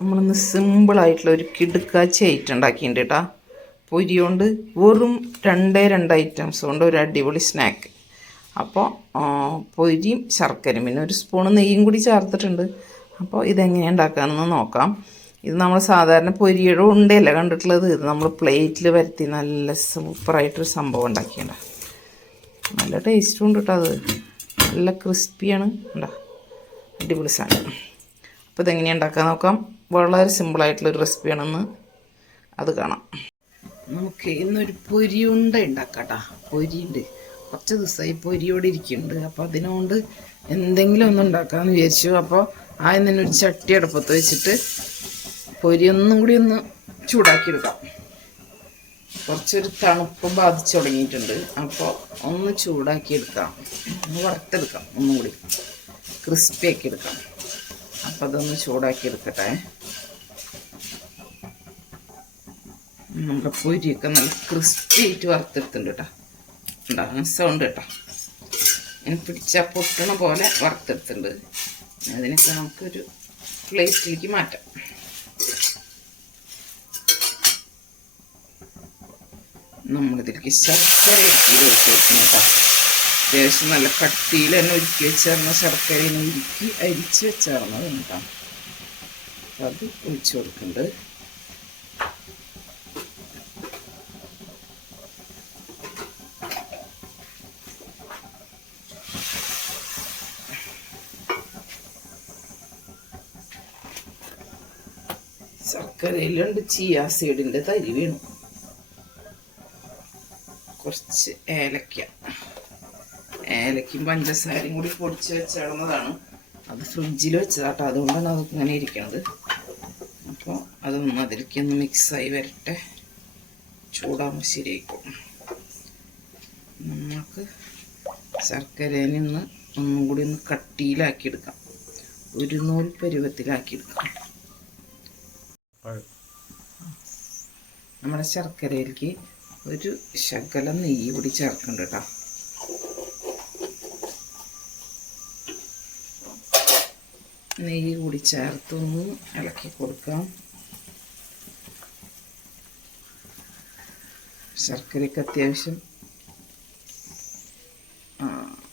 നമ്മളിന്ന് സിമ്പിളായിട്ടുള്ള ഒരു കിടുക്കാച്ചി ഐറ്റം ഉണ്ടാക്കിയിട്ടുണ്ട് കേട്ടോ പൊരി കൊണ്ട് വെറും രണ്ടേ രണ്ട് ഐറ്റംസ് കൊണ്ട് ഒരു അടിപൊളി സ്നാക്ക് അപ്പോൾ പൊരിയും ശർക്കരയും. പിന്നെ ഒരു സ്പൂൺ നെയ്യും കൂടി ചേർത്തിട്ടുണ്ട്. അപ്പോൾ ഇതെങ്ങനെയാണ് ഉണ്ടാക്കാമെന്ന് നോക്കാം. ഇത് നമ്മൾ സാധാരണ പൊരിയുടെ ഉണ്ടയല്ല കണ്ടിട്ടുള്ളത്? ഇത് നമ്മൾ പ്ലേറ്റിൽ വരുത്തി നല്ല സൂപ്പറായിട്ടൊരു സംഭവം ഉണ്ടാക്കിയിട്ടുണ്ട്. നല്ല ടേസ്റ്റും ഉണ്ട് കേട്ടോ അത്. നല്ല ക്രിസ്പിയാണ് ഉണ്ടാ അടിപൊളി സാധനം. അപ്പോൾ ഇതെങ്ങനെയാണ് ഉണ്ടാക്കാൻ നോക്കാം. വളരെ സിമ്പിളായിട്ടുള്ളൊരു റെസിപ്പിയാണെന്ന് അത് കാണാം. നമുക്ക് ഇന്നൊരു പൊരിയുണ്ട ഉണ്ടാക്കാട്ടാ കേട്ടോ പൊരിയുണ്ട്. കുറച്ച് ദിവസമായി പൊരിയോടെ ഇരിക്കുന്നുണ്ട്. അപ്പോൾ അതിനുകൊണ്ട് എന്തെങ്കിലും ഒന്ന് ഉണ്ടാക്കാമെന്ന് വിചാരിച്ചു. അപ്പോൾ ആദ്യം തന്നെ ഒരു ചട്ടി അടുപ്പത്ത് വെച്ചിട്ട് പൊരി ഒന്നും കൂടി ഒന്ന് ചൂടാക്കിയെടുക്കാം. കുറച്ചൊരു തണുപ്പ് ബാധിച്ചു തുടങ്ങിയിട്ടുണ്ട്. അപ്പോൾ ഒന്ന് ചൂടാക്കിയെടുക്കാം. ഒന്ന് വറുത്തെടുക്കാം. ഒന്നുകൂടി ക്രിസ്പി ആക്കി എടുക്കാം അപ്പം അതൊന്ന് ചൂടാക്കി നമ്മുടെ പൊരിയൊക്കെ നല്ല ക്രിസ്പി ആയിട്ട് വറുത്തെടുത്തിട്ടുണ്ട് കേട്ടോ. ഉണ്ടാകുന്ന സൗണ്ട് കേട്ടോ. ഇനി പിടിച്ചാൽ പൊട്ടണ പോലെ വറുത്തെടുത്തിട്ടുണ്ട്. അതിനൊക്കെ നമുക്കൊരു പ്ലേറ്റിലേക്ക് മാറ്റാം. നമ്മളിതിലേക്ക് ശർക്കര ഇരിക്കി വെച്ച് വെക്കണം കേട്ടോ. അത്യാവശ്യം നല്ല കട്ടിയിൽ തന്നെ ഒരുക്കി വെച്ചിരുന്ന ശർക്കരയിൽ ഉരുക്കി അരിച്ച് വെച്ചേർന്നത് കേട്ടോ. അത് ഒഴിച്ചു കൊടുക്കുന്നുണ്ട് ശർക്കരയിലുണ്ട് ചിയാ സീഡിന്റെ തരി വീണു. കുറച്ച് ഏലക്ക. ഏലക്കും പഞ്ചസാരയും കൂടി പൊടിച്ച് വെച്ചിടുന്നതാണ് അത് ഫ്രിഡ്ജിൽ വെച്ചതാട്ടോ അതുകൊണ്ടാണ് അത് ഇങ്ങനെ ഇരിക്കണത്. അപ്പോൾ അതൊന്ന് അതിലേക്ക് ഒന്ന് മിക്സായി വരട്ടെ. ചൂടാകുമ്പോൾ ശരിയായിക്കും നമുക്ക് ശർക്കരേനെ ഒന്ന് ഒന്നും കൂടി ഒന്ന് കട്ടിയിലാക്കിയെടുക്കാം. ഒരു നൂൽ പരുവത്തിലാക്കി നമ്മുടെ ശർക്കരയിലേക്ക് ഒരു ശകലം നെയ്യ് കൂടി ചേർക്കുന്നുണ്ട് കേട്ടോ. നെയ്യ് കൂടി ചേർത്തൊന്ന് ഇളക്കി കൊടുക്കാം. ശർക്കരയ്ക്ക് അത്യാവശ്യം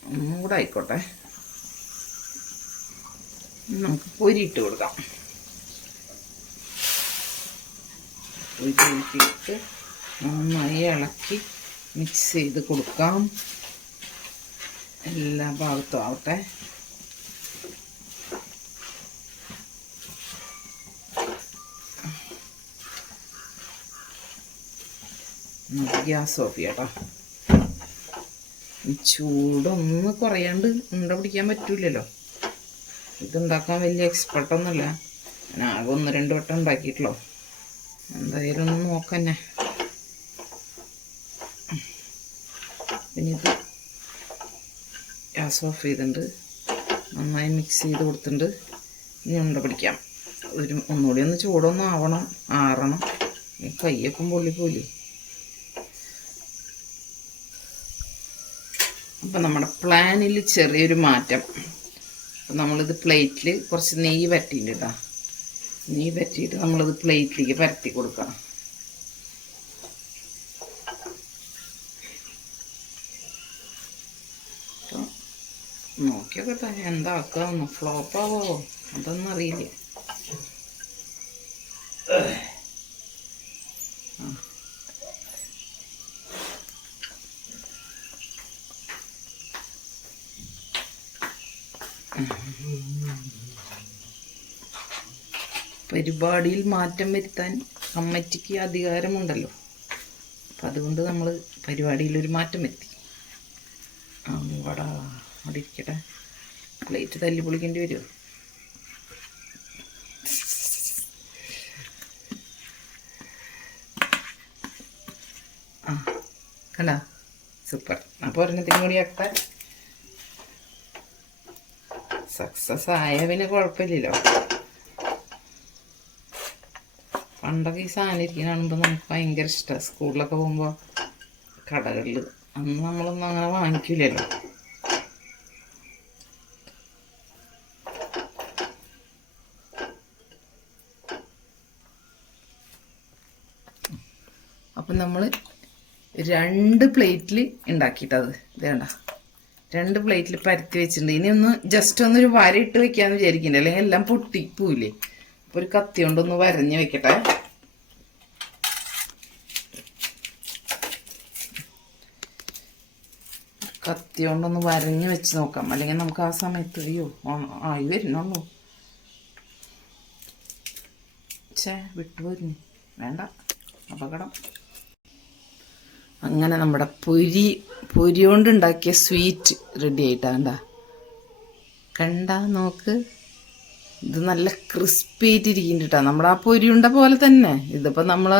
ഒന്നും കൂടെ ആയിക്കോട്ടെ. നമുക്ക് പൊരിയിട്ട് കൊടുക്കാം. പൊരിയിട്ടിട്ട് നന്നായി ഇളക്കി മിക്സ് ചെയ്ത് കൊടുക്കാം. എല്ലാ ഭാഗത്തും ആവട്ടെ. ഗ്യാസ് ഓഫ് ചെയ്യാം ചൂടൊന്ന് കുറയാണ്ട് ഉണ്ട പിടിക്കാൻ പറ്റൂലല്ലോ. ഇതുണ്ടാക്കാൻ വലിയ എക്സ്പെർട്ടൊന്നുമില്ല ഞാൻ ആകെ ഒന്ന് രണ്ട് വട്ടം ഉണ്ടാക്കിയിട്ടുള്ളൂ. എന്തായാലും ഒന്ന് നോക്കന്നെ. പിന്നെ ഇത് ഗ്യാസ് ഓഫ് ചെയ്തിട്ടുണ്ട്. നന്നായി മിക്സ് ചെയ്ത് കൊടുത്തിട്ടുണ്ട്. ഇനി ഉണ്ട പിടിക്കാം. ഒരു ഒന്നുകൂടി ഒന്ന് ചൂടൊന്നും ആവണം ആറണം. ഈ കയ്യൊക്കെ പൊള്ളി പോലെ അപ്പം നമ്മുടെ പ്ലാനിൽ ചെറിയൊരു മാറ്റം. അപ്പം നമ്മളിത് പ്ലേറ്റിൽ കുറച്ച് നെയ്യ് വരട്ടിയിട്ടുണ്ട് കേട്ടോ നെയ്യ് വെച്ചിട്ട് നമ്മളിത് പ്ലേറ്റിലേക്ക് പരത്തി കൊടുക്കണം. നോക്കിയൊക്കെ തന്നെ എന്താക്കാന്ന് ഫ്ലോപ്പാവോ അതൊന്നും അറിയില്ല. പരിപാടിയിൽ മാറ്റം വരുത്താൻ കമ്മിറ്റിക്ക് അധികാരമുണ്ടല്ലോ. അപ്പം അതുകൊണ്ട് നമ്മൾ പരിപാടിയിലൊരു മാറ്റം വരുത്തി. അവിടെ അവിടെ ഇരിക്കട്ടെ. പ്ലേറ്റ് തല്ലി പൊളിക്കേണ്ടി വരുമോ ആ കണ്ട? സൂപ്പർ. അപ്പോൾ ഒരെണ്ണത്തിനും കൂടി ആക്കാൻ സക്സസ് ആയ പിന്നെ കുഴപ്പമില്ലല്ലോ. പണ്ടൊക്കെ ഈ സാധനം ഇരിക്കുന്ന കാണുമ്പോൾ നമുക്ക് ഭയങ്കര ഇഷ്ടമാണ് സ്കൂളിലൊക്കെ പോകുമ്പോൾ കടകളിൽ അന്ന് നമ്മളൊന്നും അങ്ങനെ വാങ്ങിക്കില്ലല്ലോ അപ്പം നമ്മൾ രണ്ട് പ്ലേറ്റിൽ ഉണ്ടാക്കിയിട്ടത് വേണ്ട രണ്ട് പ്ലേറ്റിൽ പരത്തി വെച്ചിട്ടുണ്ട്. ഇനി ഒന്ന് ജസ്റ്റ് ഒന്നൊരു വര ഇട്ട് വെക്കാമെന്ന് വിചാരിക്കുന്നുണ്ട് അല്ലെങ്കിൽ എല്ലാം പൊട്ടിപ്പോയില്ലേ ഒരു കത്തി കൊണ്ടൊന്ന് വരഞ്ഞ് വെക്കട്ടെ. കത്തി കൊണ്ടൊന്ന് വരഞ്ഞ് വെച്ച് നോക്കാം. അല്ലെങ്കിൽ നമുക്ക് ആ സമയത്ത് അയ്യോ ആയി വരുന്നുള്ളൂ. ഛേ വിട്ടു വരുന്നു വേണ്ട. അപകടം. അങ്ങനെ നമ്മുടെ പൊരി പൊരി കൊണ്ടുണ്ടാക്കിയ സ്വീറ്റ് റെഡി ആയിട്ടാ കണ്ട നോക്ക്. ഇത് നല്ല ക്രിസ്പി ആയിട്ടിരിക്കുന്നുണ്ട് കേട്ടോ നമ്മുടെ ആ പൊരിയുണ്ട പോലെ തന്നെ. ഇതിപ്പോൾ നമ്മൾ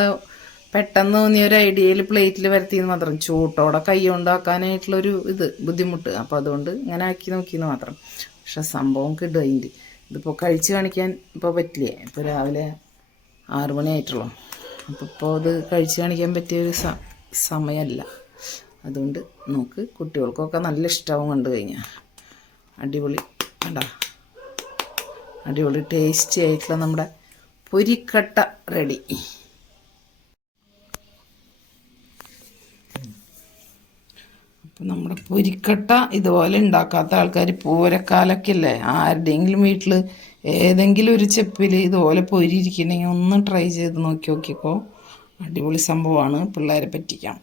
പെട്ടെന്ന് തോന്നിയ ഒരു ഐഡിയയിൽ പ്ലേറ്റിൽ വരുത്തിയെന്ന് മാത്രം. ചൂട്ടോടെ കൈ കൊണ്ടാക്കാനായിട്ടുള്ളൊരു ഇത് ബുദ്ധിമുട്ട്. അപ്പോൾ അതുകൊണ്ട് ഇങ്ങനെ ആക്കി നോക്കിയെന്ന് മാത്രം. പക്ഷെ സംഭവം കിട്ടും അതിന്റെ. ഇതിപ്പോൾ കഴിച്ച് കാണിക്കാൻ ഇപ്പോൾ പറ്റില്ലേ? ഇപ്പോൾ രാവിലെ ആറു മണി ആയിട്ടുള്ളൂ. അപ്പോൾ ഇപ്പോൾ അത് കഴിച്ച് കാണിക്കാൻ പറ്റിയ ഒരു സമയമല്ല അതുകൊണ്ട് നോക്ക് കുട്ടികൾക്കൊക്കെ നല്ല ഇഷ്ടമാവും കണ്ടു കഴിഞ്ഞാൽ അടിപൊളി. കണ്ടാ? അടിപൊളി ടേസ്റ്റി ആയിട്ടുള്ള നമ്മുടെ പൊരിക്കട്ട റെഡി അപ്പം നമ്മുടെ പൊരിക്കട്ട ഇതുപോലെ ഉണ്ടാക്കാത്ത ആൾക്കാർ പൂരക്കാലൊക്കെ അല്ലേ ആരുടെയെങ്കിലും വീട്ടിൽ ഏതെങ്കിലും ഒരു ചെപ്പിൽ ഇതുപോലെ പൊരി ഇരിക്കണമെങ്കിൽ ഒന്ന് ട്രൈ ചെയ്ത് നോക്കി നോക്കിയപ്പോൾ അടിപൊളി സംഭവമാണ്. പിള്ളേരെ പറ്റിക്കാം.